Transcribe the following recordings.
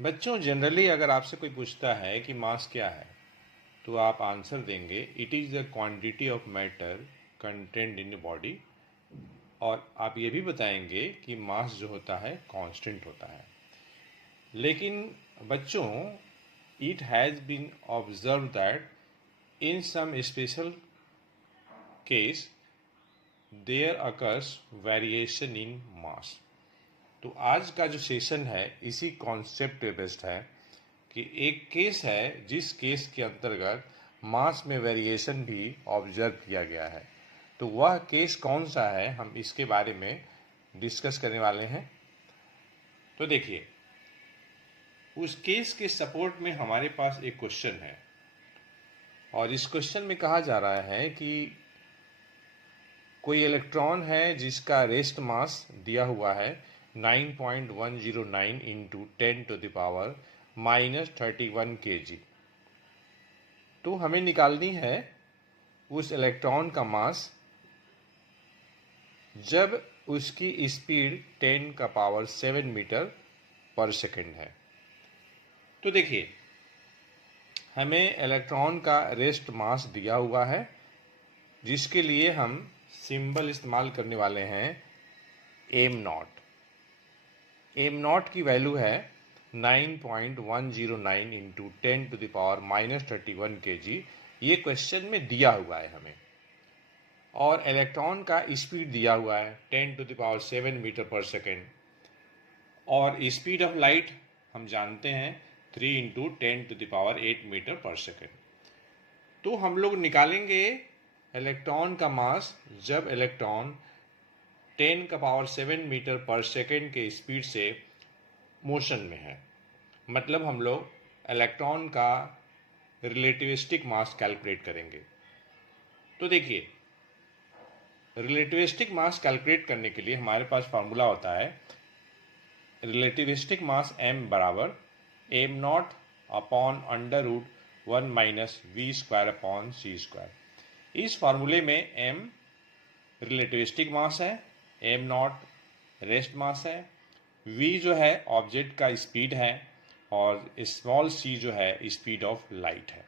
बच्चों, जनरली अगर आपसे कोई पूछता है कि मास क्या है तो आप आंसर देंगे it is the quantity of matter content in body. और आप ये भी बताएंगे कि मास जो होता है कांस्टेंट होता है। लेकिन बच्चों, it has been observe that in some special case there occurs variation in mass. तो आज का जो सेशन है इसी कॉन्सेप्ट पे बेस्ड है कि एक केस है जिस केस के अंतर्गत मास में वेरिएशन भी ऑब्जर्व किया गया है। तो वह केस कौन सा है, हम इसके बारे में डिस्कस करने वाले हैं। तो देखिए, उस केस के सपोर्ट में हमारे पास एक क्वेश्चन है और इस क्वेश्चन में कहा जा रहा है कि कोई इलेक्ट्रॉन है जिसका रेस्ट मास दिया हुआ है 9.109 इंटू 10⁻⁻31 kg। तो हमें निकालनी है उस इलेक्ट्रॉन का मास जब उसकी स्पीड 10⁻7 मीटर पर सेकेंड है। तो देखिए, हमें इलेक्ट्रॉन का रेस्ट मास दिया हुआ है जिसके लिए हम सिंबल इस्तेमाल करने वाले हैं एम नॉट। एम नॉट की वैल्यू है 9.109 इंटू 10⁻⁻31 kg। ये क्वेश्चन में दिया हुआ है हमें, और इलेक्ट्रॉन का स्पीड दिया हुआ है 10⁻7 मीटर पर सेकेंड, और स्पीड ऑफ लाइट हम जानते हैं 3 इंटू 10⁸ मीटर पर सेकेंड। तो हम लोग निकालेंगे इलेक्ट्रॉन का मास जब इलेक्ट्रॉन 10⁻7 मीटर पर सेकेंड के स्पीड से मोशन में है। मतलब हम लोग इलेक्ट्रॉन का रिलेटिविस्टिक मास कैलकुलेट करेंगे। तो देखिए, रिलेटिविस्टिक मास कैलकुलेट करने के लिए हमारे पास फार्मूला होता है रिलेटिविस्टिक मास m बराबर m not upon √1 minus v square upon c square. इस फार्मूले में m रिलेटिविस्टिक मास है, एम नॉट रेस्ट मास है, v जो है ऑब्जेक्ट का स्पीड है, और स्मॉल c जो है स्पीड ऑफ लाइट है।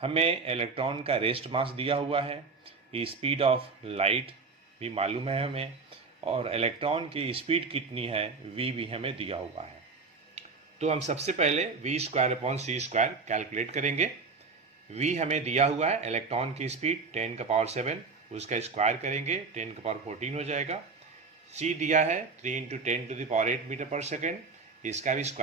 हमें इलेक्ट्रॉन का रेस्ट मास दिया हुआ है, स्पीड ऑफ लाइट भी मालूम है हमें, और इलेक्ट्रॉन की स्पीड कितनी है v भी हमें दिया हुआ है। तो हम सबसे पहले v square upon c square calculate करेंगे। v हमें दिया हुआ है, इलेक्ट्रॉन की स्पीड 10⁻7, उसका स्क्वायर करेंगे 10⁻14 हो जाएगा। c दिया है 3 इंटू 10⁸ मीटर पर सेकेंड, इसका भी स्क्वायर